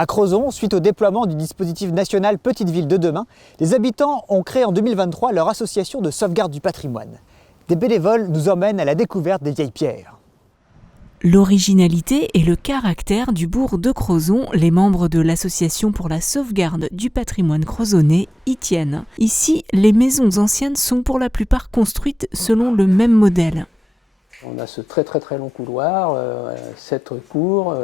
À Crozon, suite au déploiement du dispositif national Petite Ville de demain, les habitants ont créé en 2023 leur association de sauvegarde du patrimoine. Des bénévoles nous emmènent à la découverte des vieilles pierres. L'originalité et le caractère du bourg de Crozon, les membres de l'association pour la sauvegarde du patrimoine crozonnais y tiennent. Ici, les maisons anciennes sont pour la plupart construites selon le même modèle. On a ce très long couloir, 7 cours,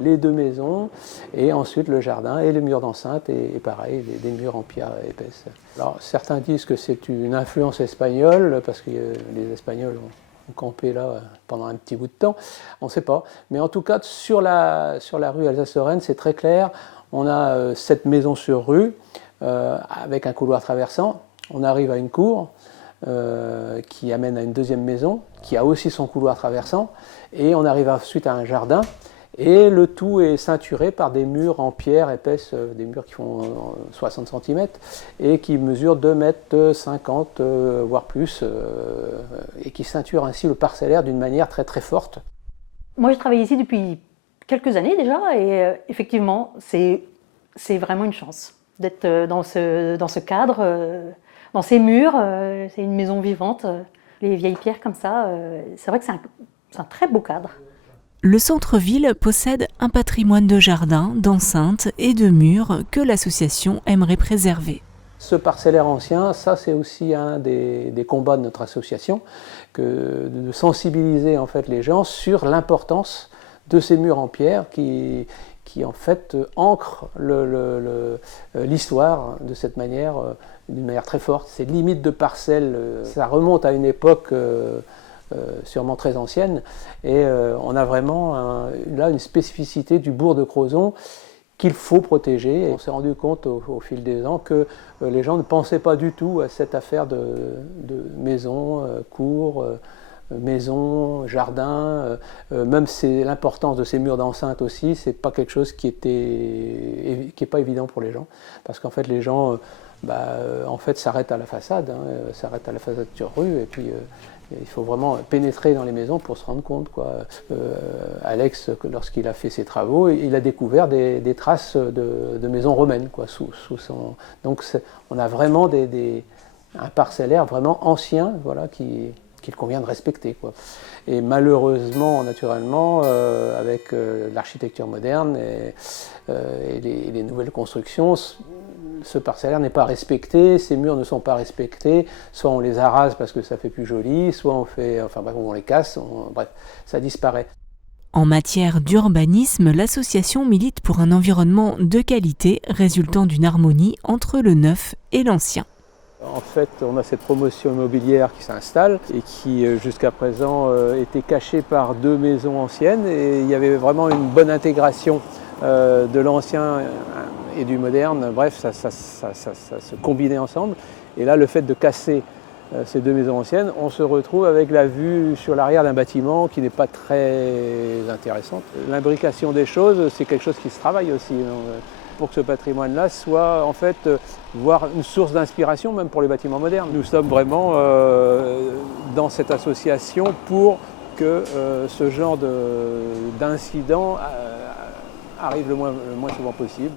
les 2 maisons, et ensuite le jardin et les murs d'enceinte, et pareil, des murs en pierre épaisse. Alors certains disent que c'est une influence espagnole, parce que les Espagnols ont campé là pendant un petit bout de temps, on ne sait pas. Mais en tout cas, sur la rue Alsace-Lorraine, c'est très clair, on a 7 maisons sur rue, avec un couloir traversant, on arrive à une cour, qui amène à une deuxième maison, qui a aussi son couloir traversant, et on arrive ensuite à un jardin, et le tout est ceinturé par des murs en pierre épaisse, des murs qui font 60 cm, et qui mesurent 2,50 m, voire plus, et qui ceinturent ainsi le parcellaire d'une manière très forte. Moi, je travaille ici depuis quelques années déjà, et effectivement, c'est vraiment une chance d'être dans ce cadre, dans ces murs. C'est une maison vivante. Les vieilles pierres comme ça, c'est vrai que c'est un très beau cadre. Le centre-ville possède un patrimoine de jardins, d'enceintes et de murs que l'association aimerait préserver. Ce parcellaire ancien, ça c'est aussi un des combats de notre association, de sensibiliser en fait les gens sur l'importance de ces murs en pierre qui en fait ancrent l'histoire de cette manière, d'une manière très forte. Ces limites de parcelles, ça remonte à une époque sûrement très ancienne, et on a vraiment là une spécificité du bourg de Crozon qu'il faut protéger. Et on s'est rendu compte au fil des ans que les gens ne pensaient pas du tout à cette affaire de maison, cour, maison, jardin, même c'est l'importance de ces murs d'enceinte aussi, c'est pas quelque chose qui est pas évident pour les gens, parce qu'en fait les gens en fait s'arrêtent à la façade, s'arrêtent à la façade sur rue, et puis il faut vraiment pénétrer dans les maisons pour se rendre compte, quoi. Alex, lorsqu'il a fait ses travaux, il a découvert des traces de maisons romaines, quoi, sous son... Donc on a vraiment un parcellaire vraiment ancien, voilà, qu'il convient de respecter, quoi. Et malheureusement, naturellement, avec l'architecture moderne et les nouvelles constructions, ce parcellaire n'est pas respecté, ces murs ne sont pas respectés, soit on les arrase parce que ça fait plus joli, soit on les casse, bref, ça disparaît. En matière d'urbanisme, l'association milite pour un environnement de qualité résultant d'une harmonie entre le neuf et l'ancien. En fait, on a cette promotion immobilière qui s'installe et qui, jusqu'à présent, était cachée par 2 maisons anciennes, et il y avait vraiment une bonne intégration de l'ancien et du moderne. Bref, ça se combinait ensemble. Et là, le fait de casser ces 2 maisons anciennes, on se retrouve avec la vue sur l'arrière d'un bâtiment qui n'est pas très intéressante. L'imbrication des choses, c'est quelque chose qui se travaille aussi, pour que ce patrimoine-là soit en fait voire une source d'inspiration même pour les bâtiments modernes. Nous sommes vraiment dans cette association pour que ce genre d'incident arrive le moins souvent possible.